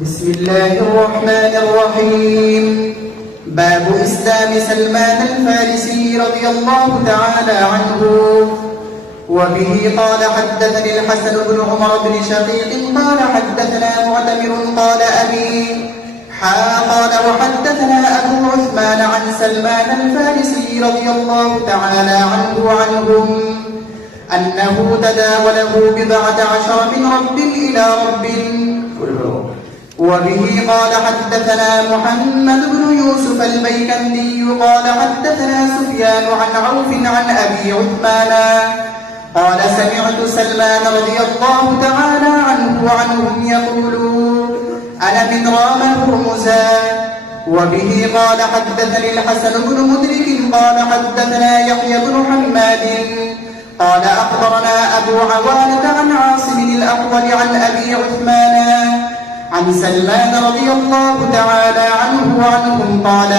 بسم الله الرحمن الرحيم. باب إسلام سلمان الفارسي رضي الله تعالى عنه. وبه قال حدثني الحسن بن عمر بن شقيق قال حدثنا معتمر قال أبي قال وحدثنا أبو عثمان عن سلمان الفارسي رضي الله تعالى عنه وعنهم أنه تداوله 14 من رب إلى رب. وبه قال حدثنا محمد بن يوسف البيكندي قال حدثنا سفيان عن عوف عن أبي عثمان قال سمعت سلمان رضي الله تعالى عنه وعنهم يقول أنا من رام هرمزا. وبه قال حدثني الحسن بن مدرك قال حدثنا يحيى بن حماد قال أخبرنا أبو عوانة عن عاصم الأحول عن أبي عثمان عن سلمان رضي الله تعالى عنه وعنهم قال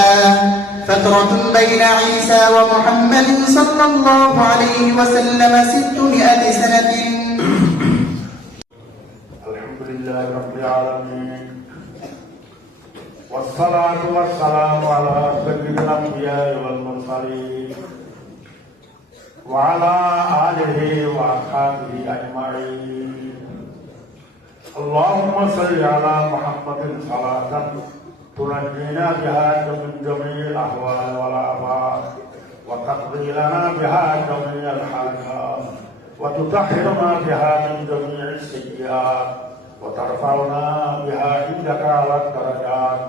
فترة بين عيسى ومحمد صلى الله عليه وسلم 600 سنة. الحمد لله رب العالمين والصلاة والسلام على سيد الأنبياء والمرسلين وعلى آله وأصحابه أجمعين. اللهم صل على محمد صلاة تنجينا بها من جميع الأهوال والآفات وتقضي لنا بها جميع الحاجات وتطهرنا بها من جميع السيئات وترفعنا بها عندك على الدرجات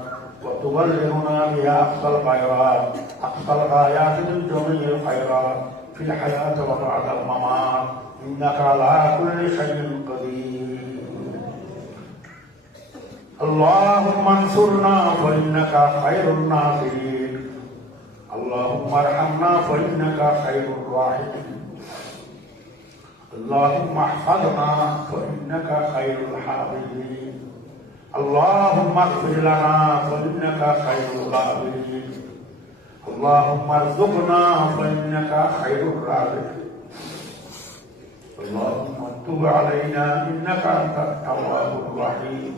وتبلغنا بها أقصى الخيرات أقصى الغايات من جميع الخيرات في الحياة وبعد الممات إنك على كل شيء قدير. اللهم انصرنا فإنك خير الناصرين. اللهم ارحمنا فإنك خير الراحمين. اللهم احفظنا فإنك خير الحافظين. اللهم اغفر لنا فإنك خير الغافرين. اللهم ارزقنا فإنك خير الرازقين. اللهم تب علينا إنك أنت التواب الرحيم.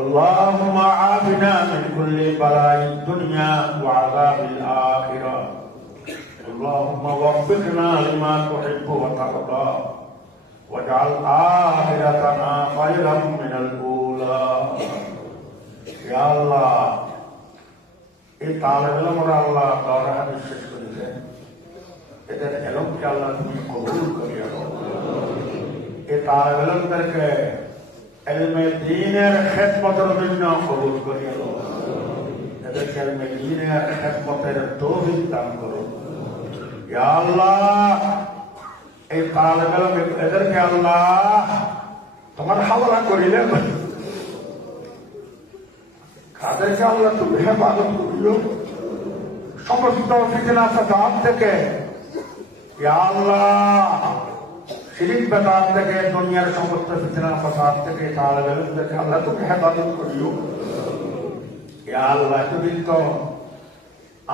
اللهم عافنا من كل بلاء الدنيا وعذاب الآخرة. اللهم وفقنا لما تحب وترضى واجعل آخرتنا خيرا من الأولى. يا الله এই তালেব ইলমরা আল্লাহ তাআলা হাদিস শেষ করেছেন, এদের ইলমকে আল্লাহ তুমি কবুল করিয়া দাও। এই তালেব ইলমদেরকে ইলমে দ্বীনের খিদমতের জন্য কবুল করিয়া দাও। এদেরকে ইলমে দ্বীনের খিদমতের তৌফিক দান করো। ইয়া আল্লাহ এই তালেব ইলম এদেরকে আল্লাহ তোমার হাওয়ালা করিলে তাদেরকে আল্লাহ তুমি হেফাজত করিও সমস্ত ফিতনা ফাসাদ থেকে। ইয়া আল্লাহ শিরক বেদাত থেকে দুনিয়ার সমস্ত ফিতনা ফাসাদ থেকে তালেব ইলমদেরকে আল্লাহ তুমি হেফাজত করিও। ইয়া আল্লাহ এতদিন তো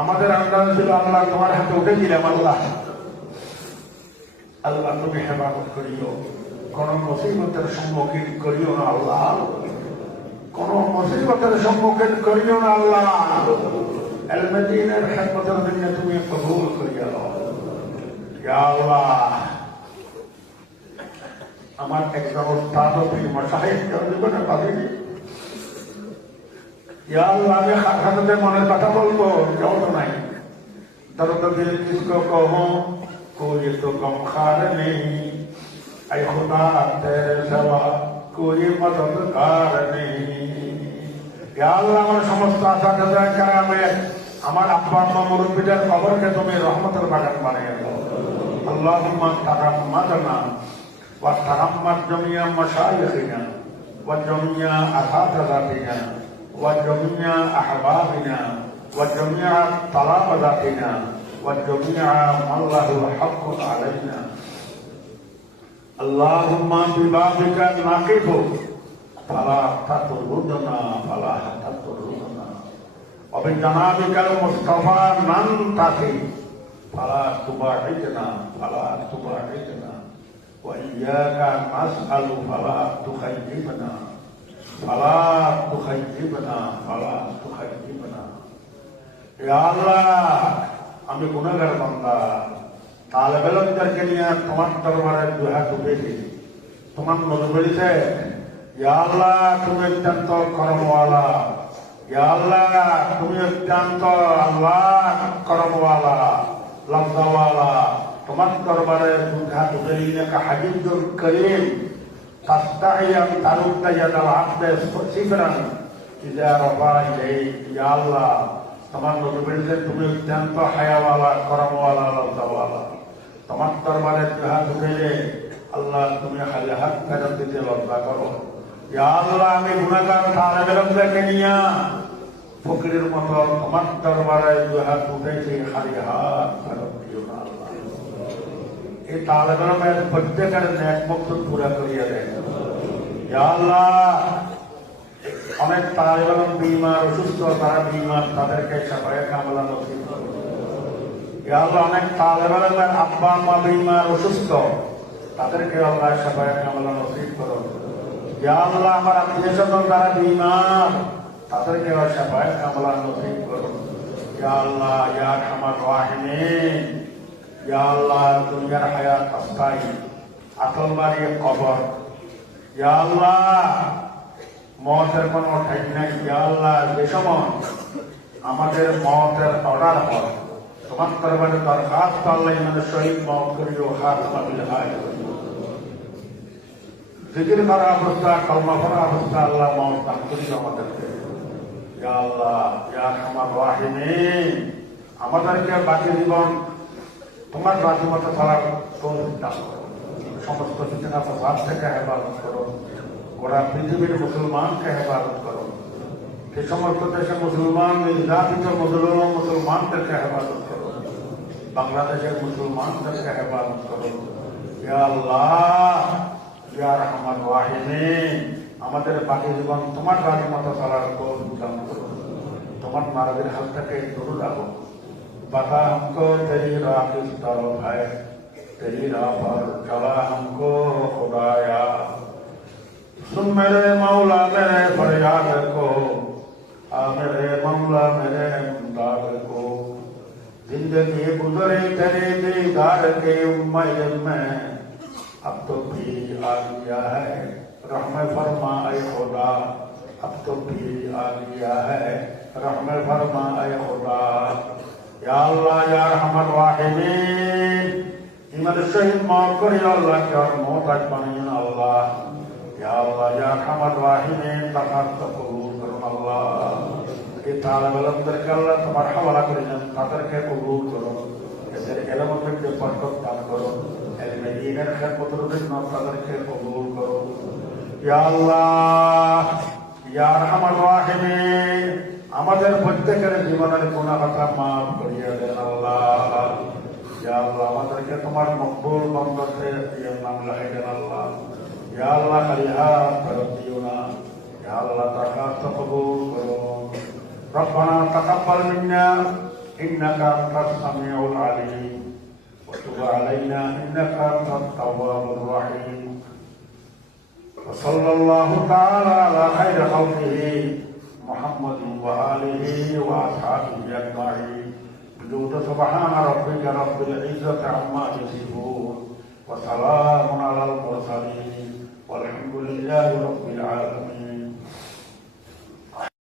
আমাদের আন্দাজ ছিল আল্লাহ তোমার হাতে উঠে দিলাম, আল্লাহ আল্লাহ তুমি হেফাজত করিও, কোন মুসিবতের সম্মুখীন করিও না আল্লাহ, কোন মুসিবতের সম্মুখীন করিও না আল্লাহ। ইলমে দ্বীনের খিদমতের জন্য তুমি কবুল করিয়া দাও। ইয়া আল্লাহ আমার একজন উস্তাদ ও পীর মাশায়েখ জীবনে পাঠিয়ে ইয়া আল্লাহ আমি হাতে মনের কথা বলবো, কেউ তো নাই। দরদ দিল কিসকো কহো কোই তো গম খার নেই, আই খুদা তেরে সেবা কোই মদদগার নেই। ইয়া আল্লাহ আমার সমস্ত আশা কারামে আমার আব্বা আম্মা মুরব্বিদের কবরকে তুমি রহমতের বাগান বানিয়ে দাও। আল্লাহুম্মা তাগাম্মাদনা ওয়া তাগাম্মাদ জামিয়া মাশায়েখিনা ওয়া জামিয়া আসাতিযাতিনা ওয়া জামিয়া আহবাবিনা ওয়া জামিয়া তালাবাতিনা ওয়া জামিয়া মান লাহুল হাক্কু আলাইনা। আল্লাহুম্মা বিবাবিকা নাকিফু ফালা তাতরুদনা ফালা তাতরুদনা ওয়া বিজানাবিকাল মুস্তাফা নানতাকি ফালা তুবাইদনা ফালা তুবাইদনা وإياك نسأل فلا تخيبنا ইয়া আল্লাহ, আমি গুনাহগার বান্দা, তালেব ইলমদেরকে নিয়ে তোমার দরবারে দুই হাত উঠেছি। তোমার নবী বলেছে, ইয়া আল্লাহ তুমি অত্যন্ত করমওয়ালা, ইয়া আল্লাহ তুমি অত্যন্ত আল্লাহ করমওয়ালা, লজ্জাওয়ালা। তোমার দরবারে দুই হাত উঠে নিয়ে হাবিবুল করিম تستحي أن ترد يد العبد صفرا إذا رفع إليه يا الله তোমার নবী বলেছেন তুমি অত্যন্ত হায়াওয়ালা, করমওয়ালা, লজ্জাওয়ালা। তোমার দরবারে হাত উঠেলে আল্লাহ তুমি খালি হাত ফেরত দিতে লজ্জা করো। ইয়া আল্লাহ আমি গুনাহগার তালেব ইলমদেরকে নিয়ে ফকিরের মতো তোমার দরবারে হাত উঠেছি, খালি হাত ফেরত দিও না আল্লাহ। এই তালেব ইলমের প্রত্যেকের নেক মকসুদ পুরা করিয়া দেন ইয়া আল্লাহ। অনেক তালেব ইলম বিমার, অসুস্থ, তারা বিমার, তাদেরকে শাফায়ে কামলা নসিব করো ইয়া আল্লাহ। অনেক তালেব ইলমের আব্বা আম্মা বিমার, অসুস্থ, তাদেরকে আল্লাহ শাফায়ে কামলা নসিব করো ইয়া আল্লাহ। আমার আত্মীয় স্বজন তারা বিমার, তাদেরকে শাফায়ে কামলা নসিব করো ইয়া আল্লাহ। ইয়া আরহামার রাহিমিন, ইয়া আল্লাহ দুনিয়ার হায়াত অস্থায়ী, আসল বাড়ি কবর। ইয়া আল্লাহ মওতের কোনো ঠাই নাই। ইয়া আল্লাহ যে সময় আমাদের মওতের অর্ডার হয়, তোমার দরবারে দরখাস্ত আল্লাহ ইমানের শহীদ মওত করিও, খাতমা বিল হায়াত জিকির করা অবস্থা, কলমা পড়া অবস্থা আল্লাহ মওত দান করিও আমাদেরকে ইয়া আল্লাহ। ইয়া আরহামার রাহিমিন, আমাদেরকে বাকি জীবন তোমার রাজি মতো চলার তৌফিক দান করো। সমস্ত ফিতনা ফাসাদ থেকে হেফাজত করো, গোটা পৃথিবীর মুসলমানকে হেফাজত করো। এই সমস্ত দেশে মুসলমান, নির্যাতিত মুসলমানদেরকে হেফাজত করো, বাংলাদেশের মুসলমানদেরকে হেফাজত করো ইয়া আল্লাহ। ইয়া আরহামার রাহিমিন, আমাদের বাকি জীবন তোমার রাজি মতো চলার তৌফিক দান করো। তোমার নারাজের হাত থেকে দূর রাখো। पता हमको तेरी राह किस तरफ है, तेरी राह पर चला हमको खुदाया। सुन मेरे मौला मेरे फरियाद को, आ मेरे मौला मेरे मुमताज को। जिंदगी गुजरे तेरे दीदार के उम्मीद में, अब तो भी आ गया है रहम फरमा ऐ खुदा। अब तो भी आ गया है रहम फरमा ऐ खुदा। ইয়া আল্লাহ, ইয়া আরহামার রাহিমিন, ইমানের শহীদ মাফ করিও আল্লাহ, কে আর মুহতাজ বানাইও না আল্লাহ। ইয়া আল্লাহ, ইয়া আরহামার রাহিমিন, দরখাস্ত কবুল করুন আল্লাহ। এই তালেব ইলমদেরকে আল্লাহ তোমার হাওয়ালা করে দেন, তাদেরকে কবুল করুন, এদের ইলমের মধ্যে বরকত দান করুন, ইলমে দ্বীনের খেদমতের জন্য তাদেরকে কবুল করুন ইয়া আল্লাহ। ইয়া আরহামার রাহিমিন, আমাদের প্রত্যেকের জীবনের গুনাহ কথা মাফ করিয়া দেন আল্লাহ। ইয়া আল্লাহ, আমাদেরকে তোমার মকবুল বান্দাতে নাম লেখাই দেন আল্লাহ। ইয়া আল্লাহ, খালি হাত ফেরত দিও না। ইয়া আল্লাহ, দরখাস্ত কবুল করুন। রব্বানা তাকাব্বাল মিন্না ইন্নাকা আনতাস সামিউল আলিম ওয়া তুব আলাইনা ইন্নাকা আনতাত তাওয়াবুর রহিম। ওয়া সাল্লাল্লাহু তাআলা আলা খায়রি খালকিহি محمد وآله وأصحابه أجمعين بجود سبحان ربك رب العزة عما يصفون وسلام على المرسلين والحمد لله رب العالمين.